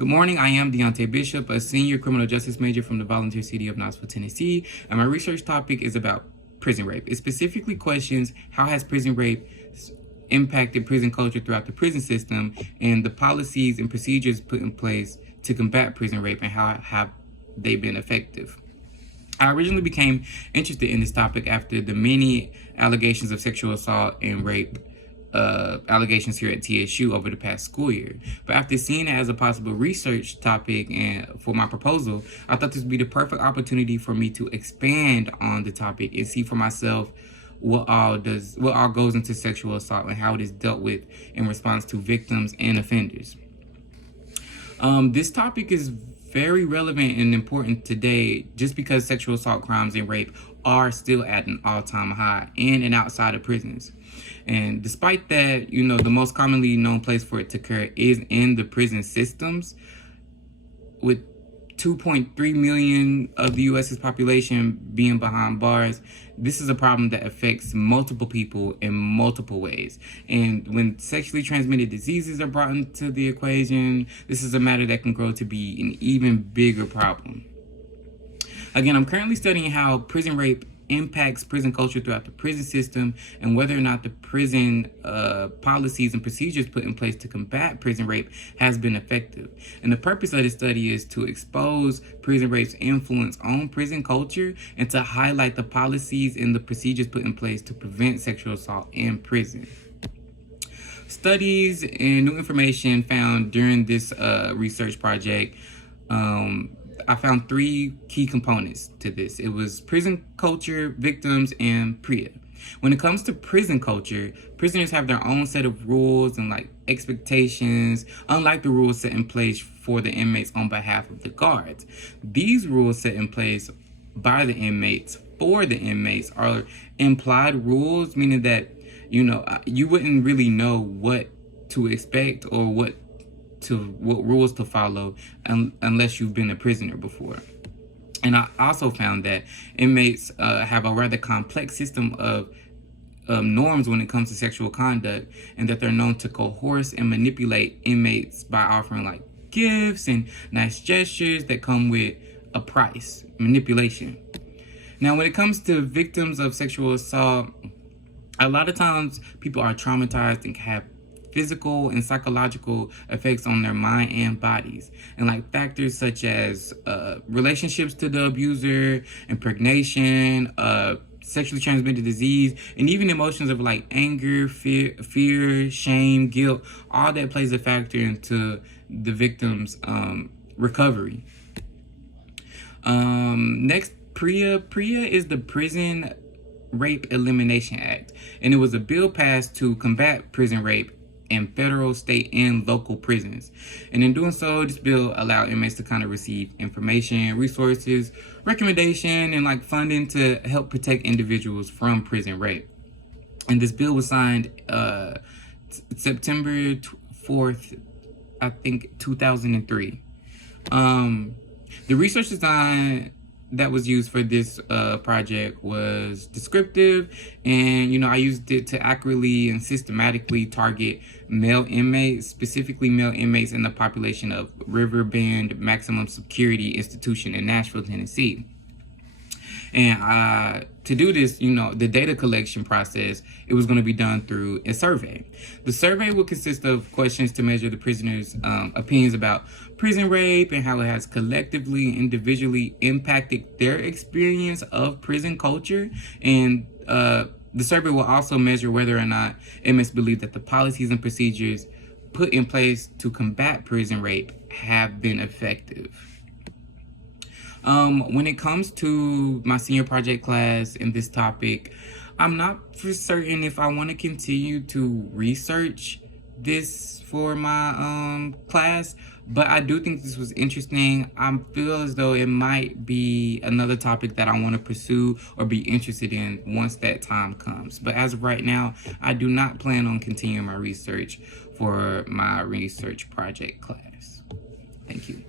Good morning, I am Deontay Bishop, a senior criminal justice major from the Volunteer City of Knoxville, Tennessee, and my research topic is about prison rape. It specifically questions how has prison rape impacted prison culture throughout the prison system and the policies and procedures put in place to combat prison rape and how have they been effective. I originally became interested in this topic after the many allegations of sexual assault and rape allegations here at TSU over the past school year. But after seeing it as a possible research topic and for my proposal, I thought this would be the perfect opportunity for me to expand on the topic and see for myself what all goes into sexual assault and how it is dealt with in response to victims and offenders. This topic is very relevant and important today just because sexual assault crimes and rape are still at an all-time high in and outside of prisons. And despite that, the most commonly known place for it to occur is in the prison systems. With 2.3 million of the U.S.'s population being behind bars, this is a problem that affects multiple people in multiple ways. And when sexually transmitted diseases are brought into the equation, this is a matter that can grow to be an even bigger problem. Again, I'm currently studying how prison rape impacts prison culture throughout the prison system and whether or not the prison policies and procedures put in place to combat prison rape has been effective. And the purpose of this study is to expose prison rape's influence on prison culture and to highlight the policies and the procedures put in place to prevent sexual assault in prison. Studies and new information found during this research project, I found three key components to this. It was prison culture, victims, and PREA. When it comes to prison culture, prisoners have their own set of rules and expectations, unlike the rules set in place for the inmates on behalf of the guards. These rules set in place by the inmates for the inmates are implied rules, meaning that, you wouldn't really know what to expect or what rules to follow unless you've been a prisoner before. And I also found that inmates have a rather complex system of norms when it comes to sexual conduct, and that they're known to coerce and manipulate inmates by offering gifts and nice gestures that come with a price, manipulation. Now, when it comes to victims of sexual assault, a lot of times people are traumatized and have physical and psychological effects on their mind and bodies, and factors such as relationships to the abuser, impregnation, sexually transmitted disease, and even emotions of anger, fear, shame, guilt. All that plays a factor into the victim's recovery. Next, PREA. PREA is the Prison Rape Elimination Act, and it was a bill passed to combat prison rape in federal, state, and local prisons. And in doing so, this bill allowed inmates to receive information, resources, recommendation, and funding to help protect individuals from prison rape. And this bill was signed September 4th, I think, 2003. The research design that was used for this project was descriptive, and I used it to accurately and systematically target male inmates, specifically male inmates in the population of Riverbend Maximum Security Institution in Nashville, Tennessee. And to do this, the data collection process, it was going to be done through a survey. The survey will consist of questions to measure the prisoners' opinions about prison rape and how it has collectively and individually impacted their experience of prison culture. And the survey will also measure whether or not inmates believe that the policies and procedures put in place to combat prison rape have been effective. When it comes to my senior project class in this topic, I'm not for certain if I want to continue to research this for my class, but I do think this was interesting. I feel as though it might be another topic that I want to pursue or be interested in once that time comes. But as of right now, I do not plan on continuing my research for my research project class. Thank you.